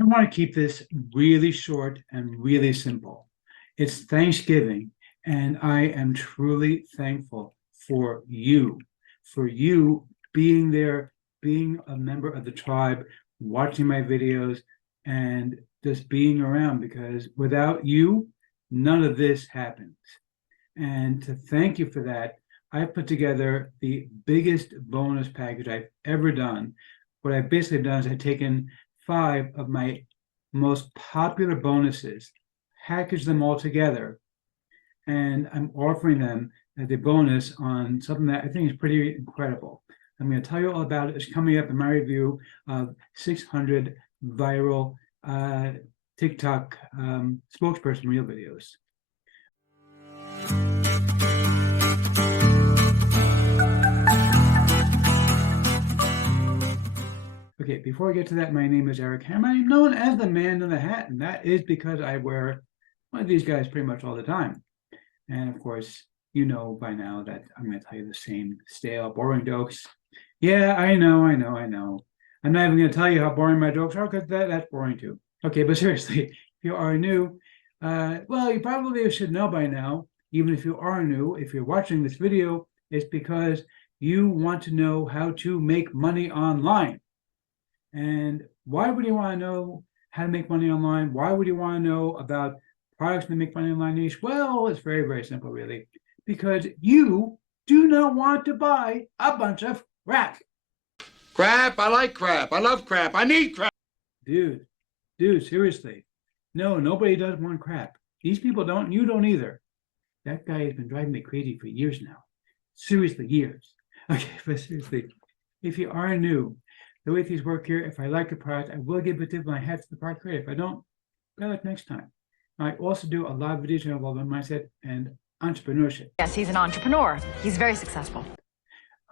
I want to keep this really short and really simple. It's Thanksgiving, and I am truly thankful for you being there, being a member of the tribe, watching my videos, and just being around because without you, none of this happens. And to thank you for that, I put together the biggest bonus package I've ever done. What I've basically done is I've taken 5 of my most popular bonuses, packaged them all together, and I'm offering them as a bonus on something that I think is pretty incredible. I'm going to tell you all about it. It's coming up in my review of 600 viral TikTok spokesperson reel videos. Okay, before I get to that, my name is Eric Hammer. I'm known as the man in the hat, and that is because I wear one of these guys pretty much all the time. And of course, you know by now that I'm going to tell you the same stale, boring jokes. Yeah, I know. I'm not even going to tell you how boring my jokes are because that's boring too. Okay, but seriously, if you are new, well, you probably should know by now, even if you are new, if you're watching this video, it's because you want to know how to make money online. And why would you want to know how to make money online? Why would you want to know about products that make money online niche? Well, it's very, very simple, really, because you do not want to buy a bunch of crap. Crap, I like crap. I love crap. I need crap. Dude, seriously. No, nobody does want crap. These people don't, you don't either. That guy has been driving me crazy for years now. Seriously, years. Okay, but seriously, if you are new, the way things work here, if I like a product, I will give a tip of my hat to the product creator. If I don't, better luck next time. I also do a lot of videos involved in mindset and entrepreneurship. Yes, he's an entrepreneur. He's very successful.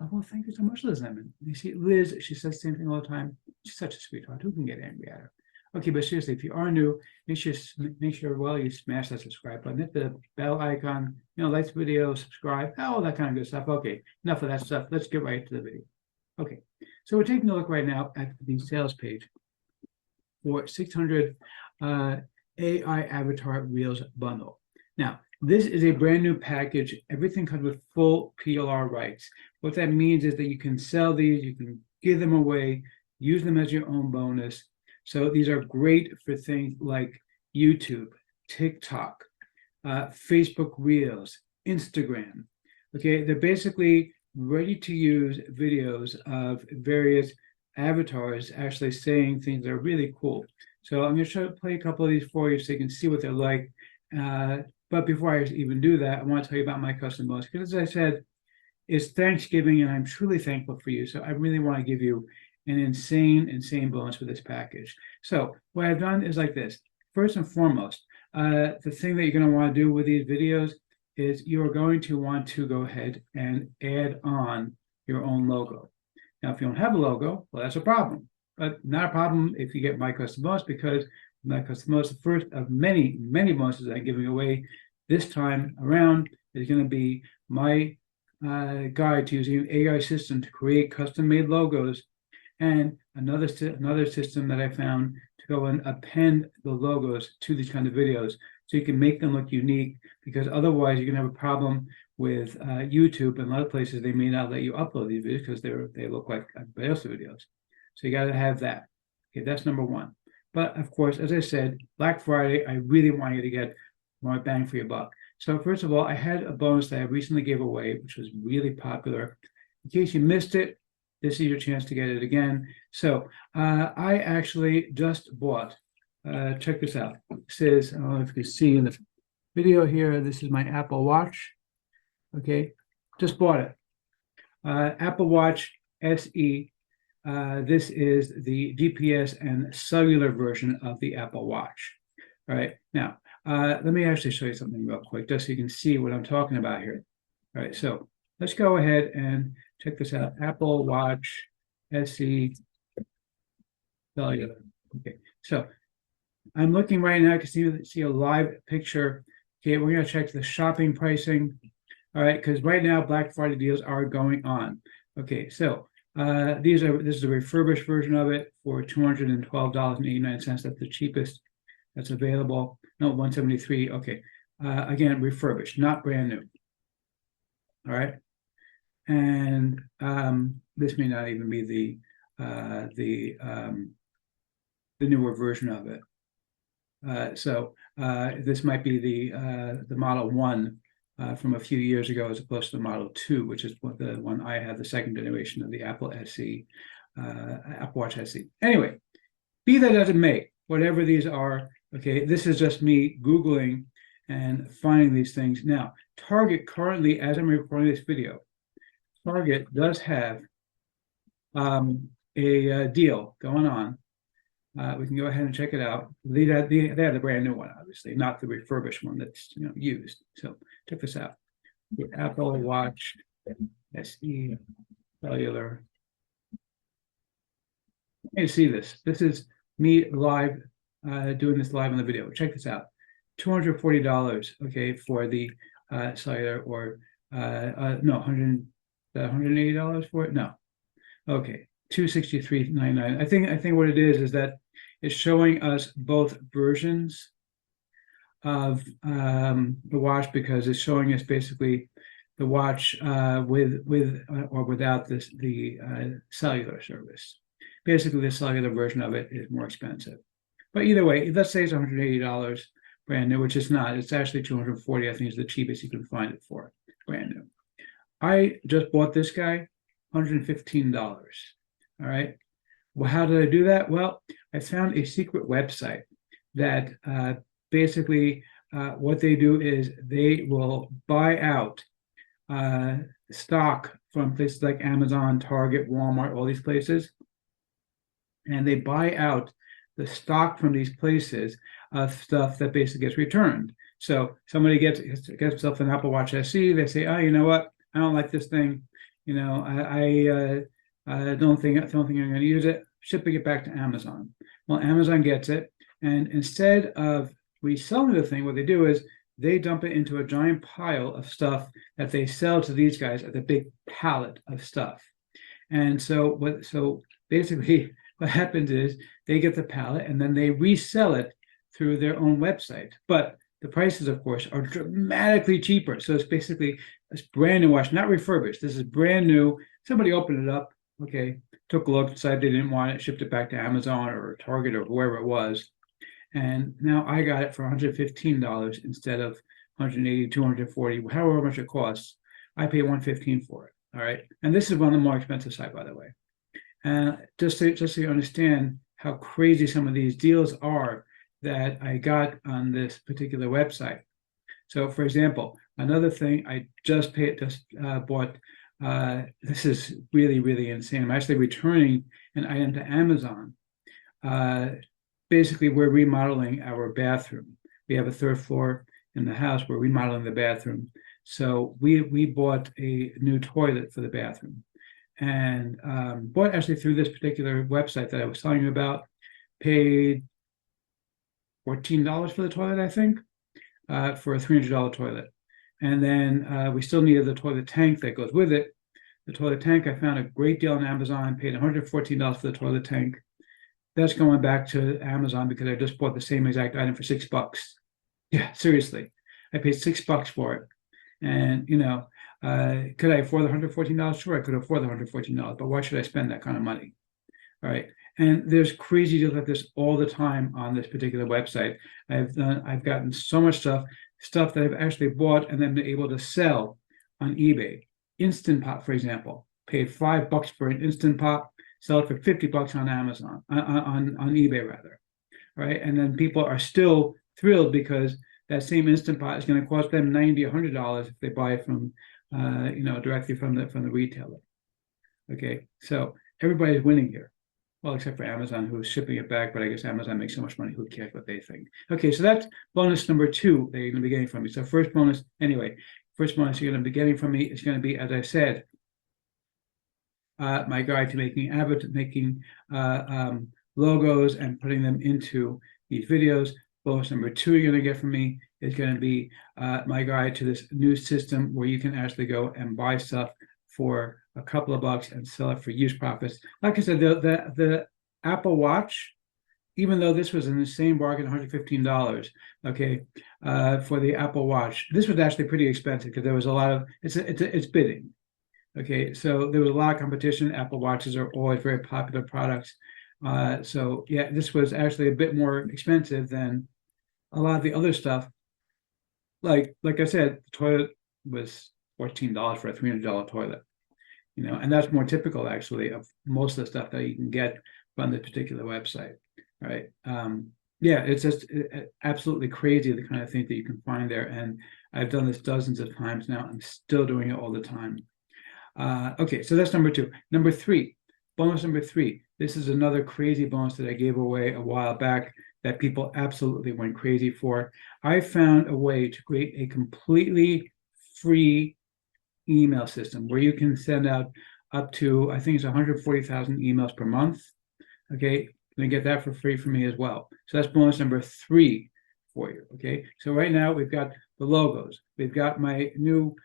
Oh, well, thank you so much, Liz Lemon. You see, Liz, she says the same thing all the time. She's such a sweetheart. Who can get angry at her? Okay, but seriously, if you are new, make sure you smash that subscribe button, hit the bell icon, like the video, subscribe, all that kind of good stuff. Okay, enough of that stuff. Let's get right to the video. Okay, so we're taking a look right now at the sales page for 600 AI Avatar Reels bundle. Now, this is a brand new package. Everything comes with full PLR rights. What that means is that you can sell these, you can give them away, use them as your own bonus. So these are great for things like YouTube, TikTok, Facebook Reels, Instagram. Okay, they're basically ready to use videos of various avatars actually saying things that are really cool. So I'm going to try to play a couple of these for you so you can see what they're like. But before I even do that, I want to tell you about my custom bonus because, as I said, it's Thanksgiving and I'm truly thankful for you. So I really want to give you an insane bonus for this package. So what I've done is like this. First and foremost, the thing that you're going to want to do with these videos is you're going to want to go ahead and add on your own logo. Now, if you don't have a logo, well, that's a problem. But not a problem if you get my custom bonus, because my custom bonus, the first of many bonuses I'm giving away this time around, is going to be my guide to using an AI system to create custom-made logos, and another system that I found to go and append the logos to these kind of videos, so you can make them look unique. Because otherwise, you're going to have a problem with YouTube and other places. They may not let you upload these videos because they look like everybody else's videos. So you got to have that. Okay, that's number one. But of course, as I said, Black Friday, I really want you to get more bang for your buck. So first of all, I had a bonus that I recently gave away, which was really popular. In case you missed it, this is your chance to get it again. So I actually just bought, check this out. This is, I don't know if you can see in the video here, this is my Apple Watch. Okay, just bought it. Apple Watch SE. This is the GPS and cellular version of the Apple Watch. All right, now let me actually show you something real quick, just so you can see what I'm talking about here. All right, so let's go ahead and check this out. Apple Watch SE cellular. Okay, so I'm looking right now. I can see a live picture. Okay, we're going to check the shopping pricing. All right, because right now Black Friday deals are going on. Okay, so This is a refurbished version of it for $212.89. That's the cheapest that's available. No, 173. Okay. Again, refurbished, not brand new. All right. And this may not even be the newer version of it. This might be the Model 1 from a few years ago, as opposed to the Model 2, which is the one I have, the second generation of the Apple SE, Apple Watch SE. Anyway, be that as it may, whatever these are, okay, this is just me Googling and finding these things. Now, Target currently, as I'm recording this video, Target does have a deal going on. We can go ahead and check it out. They have the brand new one, obviously, not the refurbished one that's used. So check this out. The Apple Watch SE cellular. You see this. This is me live, doing this live on the video. Check this out. $240, okay, for the cellular, or no, $180 for it. No, okay, $263.99. I think what it is that it's showing us both versions of the watch, because it's showing us basically the watch with or without the cellular service. Basically, the cellular version of it is more expensive. But either way, let's say it's $180 brand new, which is not. It's actually $240. I think is the cheapest you can find it for, brand new. I just bought this guy, $115. All right. Well, how did I do that? Well, I found a secret website that basically what they do is they will buy out stock from places like Amazon, Target, Walmart, all these places. And they buy out the stock from these places of stuff that basically gets returned. So somebody gets themselves an Apple Watch SE. They say, oh, you know what? I don't like this thing. I don't think I'm going to use it. Shipping it back to Amazon. Well, Amazon gets it, and instead of reselling the thing, what they do is they dump it into a giant pile of stuff that they sell to these guys at the big pallet of stuff. And so basically what happens is they get the pallet and then they resell it through their own website. But the prices, of course, are dramatically cheaper. So it's basically a brand new watch, not refurbished. This is brand new. Somebody opened it up, okay, took a look, decided they didn't want it, shipped it back to Amazon or Target or whoever it was. And now I got it for $115 instead of $180, $240, however much it costs. I pay $115 for it. All right. And this is one of the more expensive side, by the way. And just so you understand how crazy some of these deals are that I got on this particular website. So, for example, another thing I just bought. This is really, really insane. I'm actually returning an item to Amazon. Basically, we're remodeling our bathroom. We have a third floor in the house. We're remodeling the bathroom. So we bought a new toilet for the bathroom, and bought actually through this particular website that I was telling you about. Paid $14 for the toilet, I think, for a $300 toilet. And then we still needed the toilet tank that goes with it. The toilet tank, I found a great deal on Amazon, paid $114 for the toilet tank. That's going back to Amazon because I just bought the same exact item for $6. Yeah, seriously. I paid $6 for it. And, could I afford the $114? Sure, I could afford the $114, but why should I spend that kind of money? All right. And there's crazy deals like this all the time on this particular website. I've gotten so much stuff that I've actually bought and then been able to sell on eBay. Instant Pot, for example, paid $5 for an Instant Pot, sell it for $50 on Amazon, on eBay rather, right? And then people are still thrilled because that same Instant Pot is going to cost them $90 or $100 if they buy it from, directly from the retailer. Okay, so everybody's winning here. Well, except for Amazon, who's shipping it back, but I guess Amazon makes so much money, who cares what they think? Okay, so that's bonus number 2 that you're going to be getting from me. So first bonus you're going to be getting from me is going to be, as I said, my guide to making logos and putting them into these videos. Bonus number 2 you're going to get from me is going to be my guide to this new system where you can actually go and buy stuff for a couple of bucks and sell it for huge profits. Like I said, the Apple Watch, even though this was an insane bargain, $115, okay, for the Apple Watch, this was actually pretty expensive because there was a lot of it's bidding. Okay, so there was a lot of competition. Apple Watches are always very popular products. So yeah, this was actually a bit more expensive than a lot of the other stuff. Like I said, the toilet was $14 for a $300 toilet, and that's more typical actually of most of the stuff that you can get from this particular website, right? Yeah, it's just absolutely crazy the kind of thing that you can find there, and I've done this dozens of times now. I'm still doing it all the time. Okay, so that's number 2. Number 3, bonus number 3. This is another crazy bonus that I gave away a while back that people absolutely went crazy for. I found a way to create a completely free email system where you can send out up to, I think it's 140,000 emails per month. Okay, you can get that for free from me as well. So that's bonus number 3 for you. Okay, so right now we've got the logos. We've got my new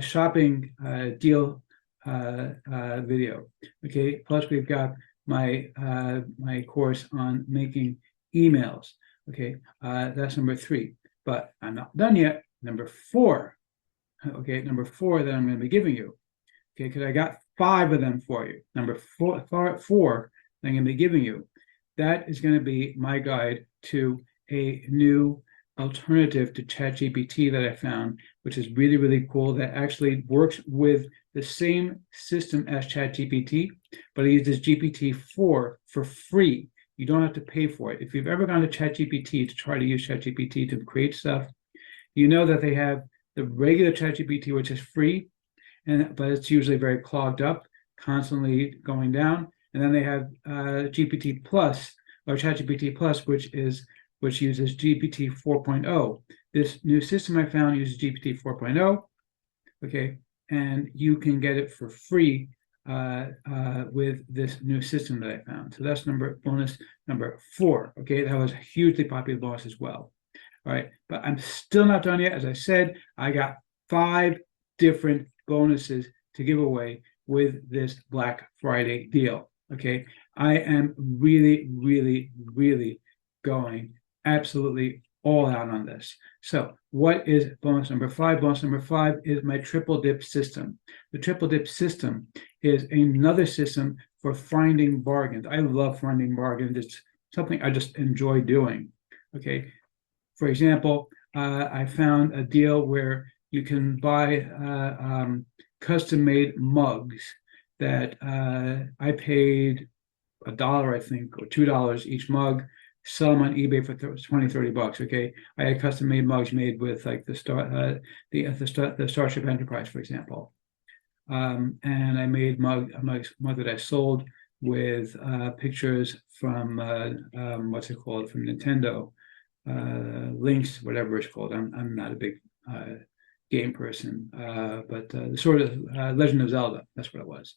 shopping deal video. Okay, plus we've got my my course on making emails. Okay, that's number 3. But I'm not done yet. Number 4. Okay, number 4 that I'm going to be giving you. Okay, because I got 5 of them for you. Number 4 that I'm going to be giving you. That is going to be my guide to a new alternative to ChatGPT that I found, which is really, really cool, that actually works with the same system as ChatGPT, but it uses GPT-4 for free. You don't have to pay for it. If you've ever gone to ChatGPT to try to use ChatGPT to create stuff, you know that they have the regular ChatGPT, which is free, but it's usually very clogged up, constantly going down. And then they have GPT Plus or ChatGPT Plus, which uses GPT 4.0. This new system I found uses GPT 4.0. Okay, and you can get it for free with this new system that I found. So that's bonus number 4. Okay, that was a hugely popular bonus as well. All right, but I'm still not done yet. As I said, I got 5 different bonuses to give away with this Black Friday deal. Okay, I am really, really, really going absolutely all out on this. So what is bonus number 5? Bonus number 5 is my triple dip system. The triple dip system is another system for finding bargains. I love finding bargains. It's something I just enjoy doing. Okay, for example, I found a deal where you can buy custom-made mugs that I paid $1, I think, or $2 each mug. Sell them on eBay for 20, 30 bucks. Okay, I had custom-made mugs made with like the Starship Enterprise, for example, and I made a mug that I sold with pictures from what's it called, from Nintendo, Links, whatever it's called. I'm not a big game person, but the sort of Legend of Zelda, that's what it was.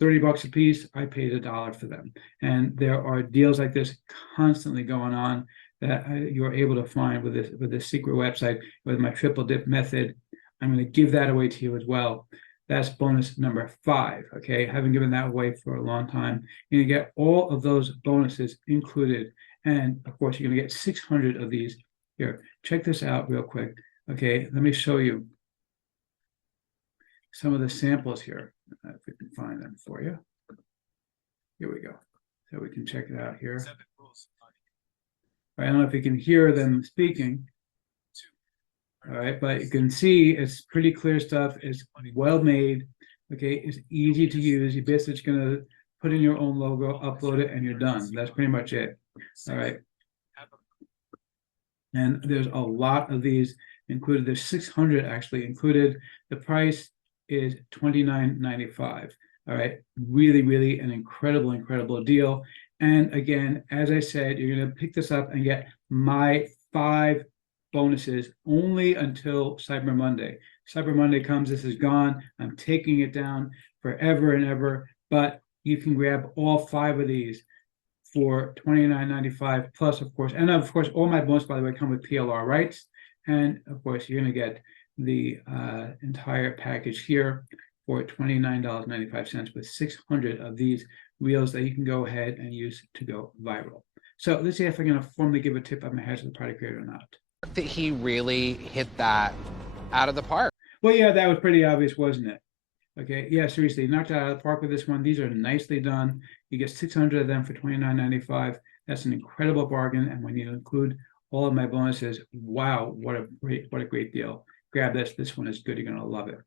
30 bucks a piece, I paid $1 for them. And there are deals like this constantly going on that you're able to find with this secret website with my triple dip method. I'm going to give that away to you as well. That's bonus number 5. Okay, I haven't given that away for a long time. You're going to get all of those bonuses included. And of course, you're going to get 600 of these. Here, check this out real quick. Okay, let me show you some of the samples here, if we can find them for you. Here we go. So we can check it out here. I don't know if you can hear them speaking. All right, but you can see it's pretty clear stuff. It's well made. Okay, it's easy to use. You're basically just gonna put in your own logo, upload it, and you're done. That's pretty much it. All right. And there's a lot of these included. There's 600 actually included. The price is $29.95. All right, really, really an incredible deal. And again, as I said, you're going to pick this up and get my 5 bonuses only until Cyber Monday. Cyber Monday comes, this is gone. I'm taking it down forever and ever, but you can grab all 5 of these for $29.95 plus, of course. And of course, all my bonuses, by the way, come with PLR rights. And of course, you're going to get the entire package here. for $29.95 with 600 of these reels that you can go ahead and use to go viral. So let's see if I'm going to formally give a tip on my Hazard the Party Creator or not. That he really hit that out of the park. Well, yeah, that was pretty obvious, wasn't it? Okay, yeah, seriously, knocked it out of the park with this one. These are nicely done. You get 600 of them for $29.95. That's an incredible bargain. And when you include all of my bonuses, wow, what a great deal. Grab this. This one is good. You're going to love it.